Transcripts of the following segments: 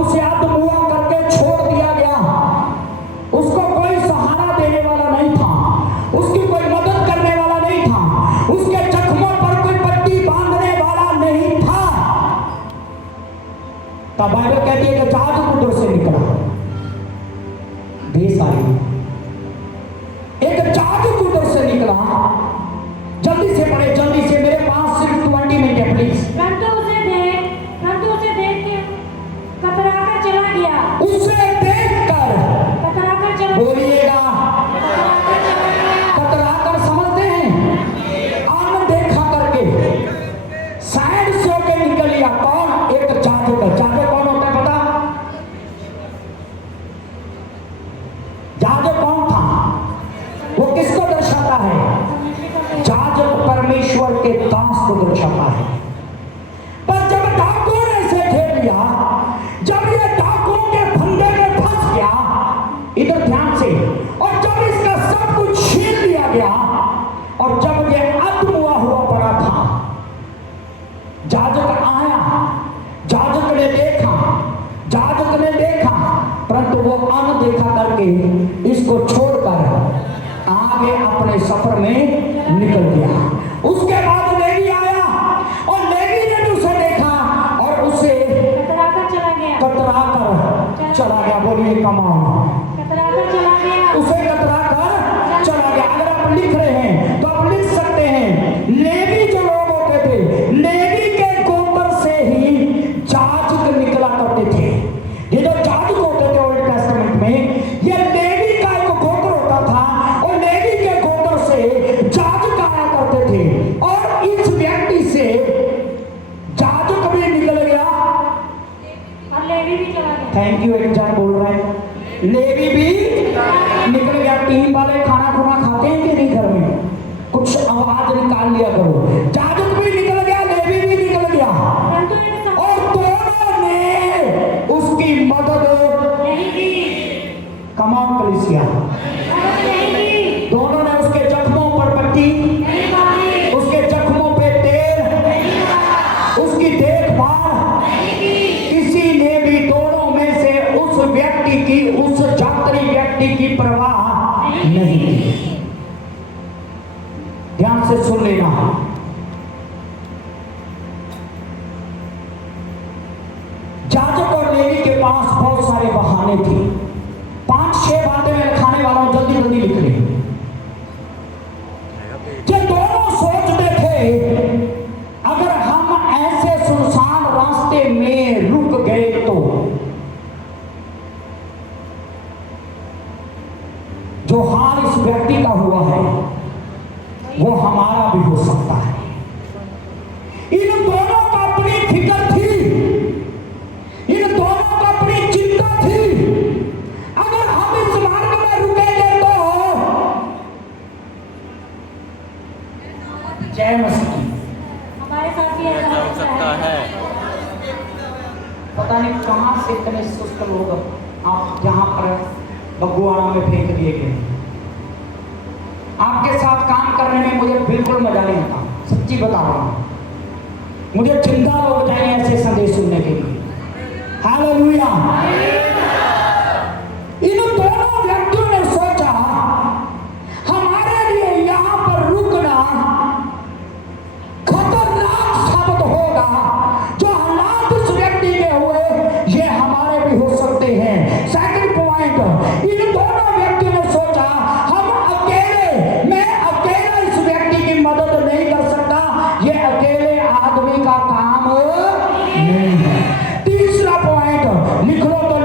उसे आत्महुआ करके छोड़ दिया गया। उसको कोई सहारा देने वाला नहीं था, उसकी कोई मदद करने वाला नहीं था, उसके जख्मों पर कोई पट्टी बांधने वाला नहीं था। तब बाइबल कहती है कि जहाज उधर से निकला, देश आई, एक जहाज उधर से निकला। जल्दी से पढ़े, जल्दी से, मेरे पास सिर्फ 20 मिनट है प्लीज। परंतु उसे देख के कतराकर चला गया। उसे देखकर कतराकर चला, बोलिएगा, कतराकर समझते हैं, अनदेखा करके साइड से होके निकल लिया। कौन? एक जादूगर। जादू कौन होता है पता? जादू कौन था? वो किसको दर्शाता है? जादू परमेश्वर के दास को दर्शाता है। पर जब डाकुओं ने इसे घेर लिया, जब ये डाकुओं के फंदे में फंस गया, इधर ध्यान से, और जब इसका सब कुछ छीन लिया गया, और जब ये अधमुआ हुआ पड़ा था, जाजक आया, जाजक ने देखा, जाजक ने देखा, परंतु वो अनदेखा करके इसको छोड़कर आगे अपने सफर में निकल गया। उसके बाद लेवी आया, और लेवी ने भी उसे देखा और उसे कतराकर चला गया। कतराकर चला गया। बोलिए कमाओ। कतराकर चला गया। उसे कतराकर चला गया। अगर आप लिख रहे हैं तो आप लिख सकते हैं, लेवी जो लोग होते थे, लेवी के गोत्र से ही जाजक निकला करते थे। ये जो जाजक होते थे ओल्ड टेस्टामेंट में, ये लेवी का एक गोत्र होता था, और लेवी के गोत्र से जाजक आया करते थे। और इस व्यक्ति से जाजक भी निकल गया और लेवी भी चला गया। Thank you. एक जन बोल रहा है, लेवी भी निकल गया। टीम वाले खाना खुना खाते हैं कि नहीं घर में? कुछ आवाज निकाल लिया करो। जाजक भी निकल गया, लेवी भी निकल गया, परंतु एक सब और दोनों ने उसकी मदद नहीं की। कमाओ कलीसिया। मदद नहीं की। दोनों ने उसके जख्मों पर पट्टी, नहीं बांधी। उसके जख्मों पे तेल, नहीं लगा। उसकी देखभाल नहीं की। किसी ने भी, दोनों में से उस व्यक्ति की, उस यात्री व्यक्ति की परवाह नहीं की। ध्यान से सुन लेना, जाजक और लेवी के पास बहुत सारे बहाने थे। 5-6 बातें मैं खाने वाला हूं, जल्दी जल्दी लिख ले। ये दोनों सोचते थे, अगर हम ऐसे सुनसान रास्ते में रुक गए तो जो हाल इस व्यक्ति का हुआ है वो हमारा भी हो सकता है। इन दोनों का अपनी फिक्र थी, इन दोनों का अपनी चिंता थी। अगर हम इस मार्ग में रुकेंगे तो जय मसीह की। हमारे साथ भी ऐसा हो सकता है। पता नहीं कहां से इतने सुस्त लोग आप जहां पर बगुआना में फेंक दिए गए। आपके साथ काम करने में मुझे बिल्कुल मजा नहीं आता, सच्ची बता रहा हूं। मुझे चिंता लोग चाहिए ऐसे संदेश सुनने के लिए। हालेलुया। इन दोनों व्यक्तियों ने सोचा, हमारे लिए यहां पर रुकना खतरनाक साबित होगा। जो हालात इस व्यक्ति के हुए, ये हमारे भी हो सकते हैं। सेकंड पॉइंट, इन दोनों व्यक्तियों ने सोचा, हम अकेले, मैं अकेला इस व्यक्ति की मदद नहीं कर सकता, ये अकेले आदमी का काम नहीं है। तीसरा पॉइंट लिख लो तो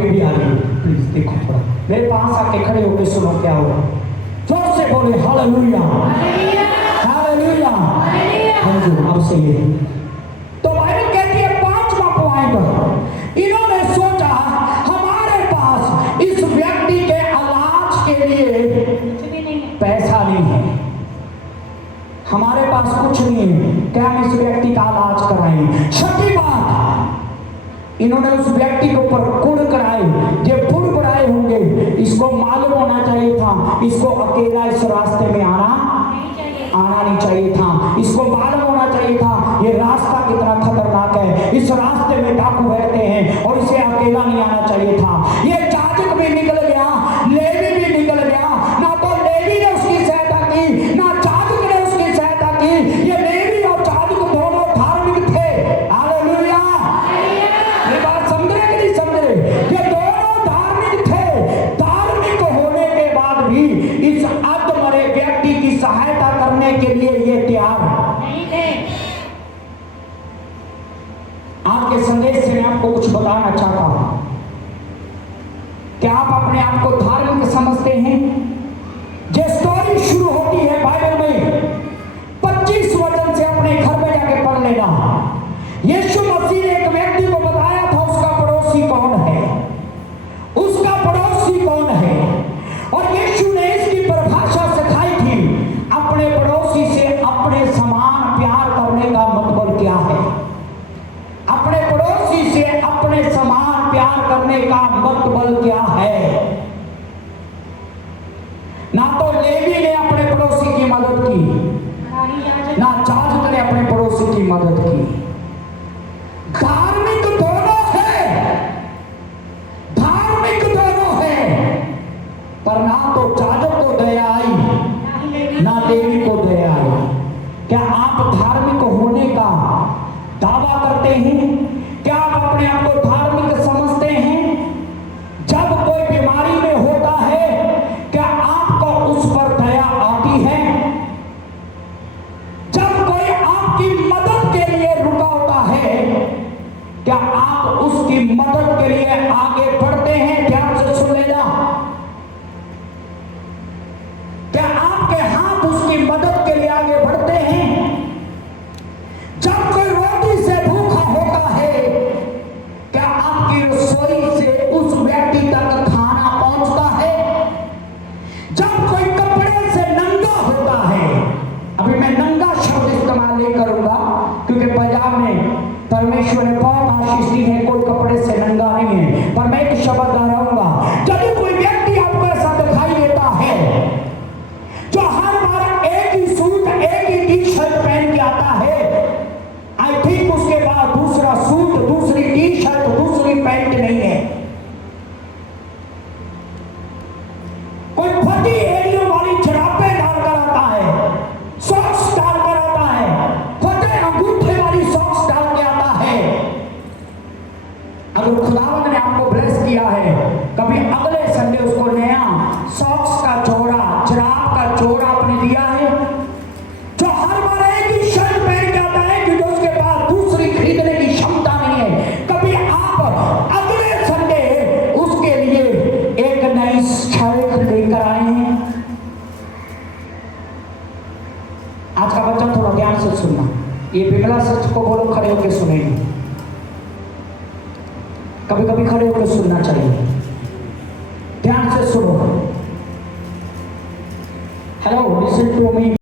अभी भी आ रही है, प्लीज देखो थोड़ा, मेरे पास आके खड़े होके सुनो क्या हुआ। जोर से बोले हालेलुया, हालेलुया। अब सही है। तो बाइबल कहती है 5वां पॉइंट, इन्होंने सोचा हमारे पास इस व्यक्ति के इलाज के लिए कुछ भी नहीं है। पैसा नहीं है, हमारे पास कुछ नहीं है, क्या हम इस व्यक्ति का इलाज कराएं। छठी बात, इन्होंने उस व्यक्ति के ऊपर कुड़ कराए, जो पुड़ बढ़ाए होंगे, इसको मालूम होना चाहिए था इसको अकेला इस रास्ते में आना नहीं चाहिए था, इसको मालूम होना चाहिए था ये रास्ता कितना खतरनाक है, इस रास्ते में डाकू बैठते हैं और इसे अकेला नहीं आना चाहिए था। ये याजक भी निकल गया, लेवी भी निकल गया, ना तो लेवी ने उसकी सहायता की ना याजक ने उसकी सहायता की। ये लेवी और याजक दोनों धार्मिक थे। हालेलुया, ये बात समझ रहे कि नहीं समझ रहे? ये दोनों धार्मिक थे, धार्मिक होने के बाद भी इस अधमरे व्यक्ति की सहायता करने के लिए ये तैयार नहीं थे। आज के संदेश से मैं आपको कुछ बताना चाहता हूं। क्या आप अपने आप को धार्मिक समझते हैं? जो स्टोरी शुरू होती है बाइबल में 25 वचन से अपने घर में जाके पढ़ लेना। यीशु मसीह ने एक व्यक्ति को बताया था उसका पड़ोसी कौन है, उसका पड़ोसी कौन है, और यीशु ने इसकी परिभाषा सिखाई थी अपने पड़ोसी से अपने समान प्यार करने का मतलब क्या है। अपने पड़ोसी से अपने समान प्यार करने का मतलब क्या है। ना तो लेवी ने अपने पड़ोसी की मदद की, ना याजक ने अपने पड़ोसी की मदद की। धार्मिक दोनों है, धार्मिक दोनों है, पर ना तो याजक को दया आई ना लेवी को दया आई। क्या आप धार्मिक होने का दावा करते हैं? क्या आप अपने आप को धार्मिक समझते हैं? जब कोई बीमारी में होता है क्या आपको उस पर दया आती है? जब कोई आपकी मदद के लिए रुका होता है क्या आप उसकी मदद के लिए आगे बढ़ते हैं? ध्यान से सुन लेना। क्या आपके हाथ उसकी मदद के लिए आगे बढ़ते हैं? जब कोई रोटी से भूखा होता है क्या आपकी रसोई से उस व्यक्ति तक खाना पहुंचता है? जब कोई कपड़े से नंगा होता है, अभी मैं नंगा शब्द इस्तेमाल नहीं करूंगा क्योंकि पंजाब में परमेश्वर ने बहुत आशीष दी है, कोई कपड़े से नंगा नहीं है, पर मैं एक शब्द दोहराऊंगा। जब कोई व्यक्ति आपको ऐसा दिखाई देता है जो हर बार एक ही सूट एक ही टी शर्ट पहन के आता है, आई थिंक उसके बाद दूसरा सूट दूसरी टी शर्ट दूसरी पैंट नहीं है। कोई फटी एड़ियों वाली जराबें डालकर आता है, सॉक्स डालकर आता है, फटे अंगूठे वाली सॉक्स डाल के आता है। अगर खुदावंद ने आपको ब्लेस किया है, कभी अगले संडे उसको नया सॉक्स का जोड़ा जराब का जोड़ा आपने दिया है, जो हर बार एक ही शर्ट पहन के आता है क्योंकि उसके पास दूसरी खरीदने की क्षमता नहीं है। कभी आप अगले संडे उसके लिए एक नई शर्ट लेकर आए हैं? आज का बच्चा थोड़ा ध्यान से सुनना, ये बिमला सच को बोलो, खड़े होकर सुनेंगे। कभी कभी खड़े होकर सुनना चाहिए, ध्यान से सुनो। Hello, listen to me.